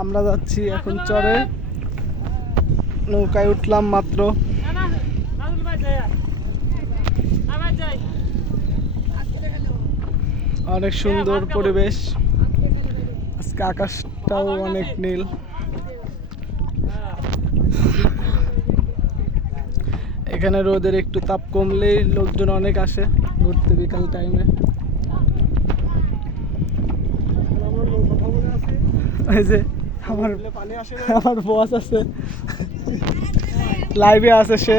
আমরা যাচ্ছি এখন চরে, নৌকায় উঠলাম মাত্র। অনেক সুন্দর পরিবেশ, আজকে আকাশটাও অনেক নীল। এখানে রোদের একটু তাপ কমলেই লোকজন অনেক আসে ঘুরতে বিকাল টাইমে। এই যে আমার বস আছে, লাইভে আছে সে,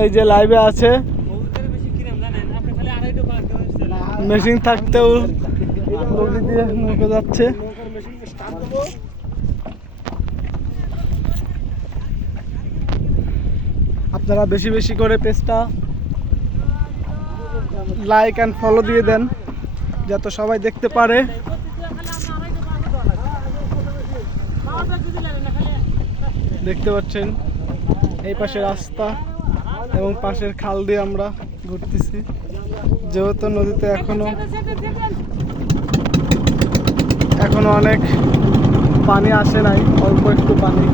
এই যে লাইভে আছে। মেশিন থাকতেও নদী দিয়ে নৌকা যাচ্ছে। আপনারা বেশি বেশি করে পেজটা লাইক অ্যান্ড ফলো দিয়ে দেন যাতে সবাই দেখতে পারে। দেখতে পাচ্ছেন এই পাশে রাস্তা এবং পাশের খাল দিয়ে আমরা ঘুরতেছি, যেহেতু নদীতে এখনো অনেক পানি আসে নাই, অল্প একটু পানি।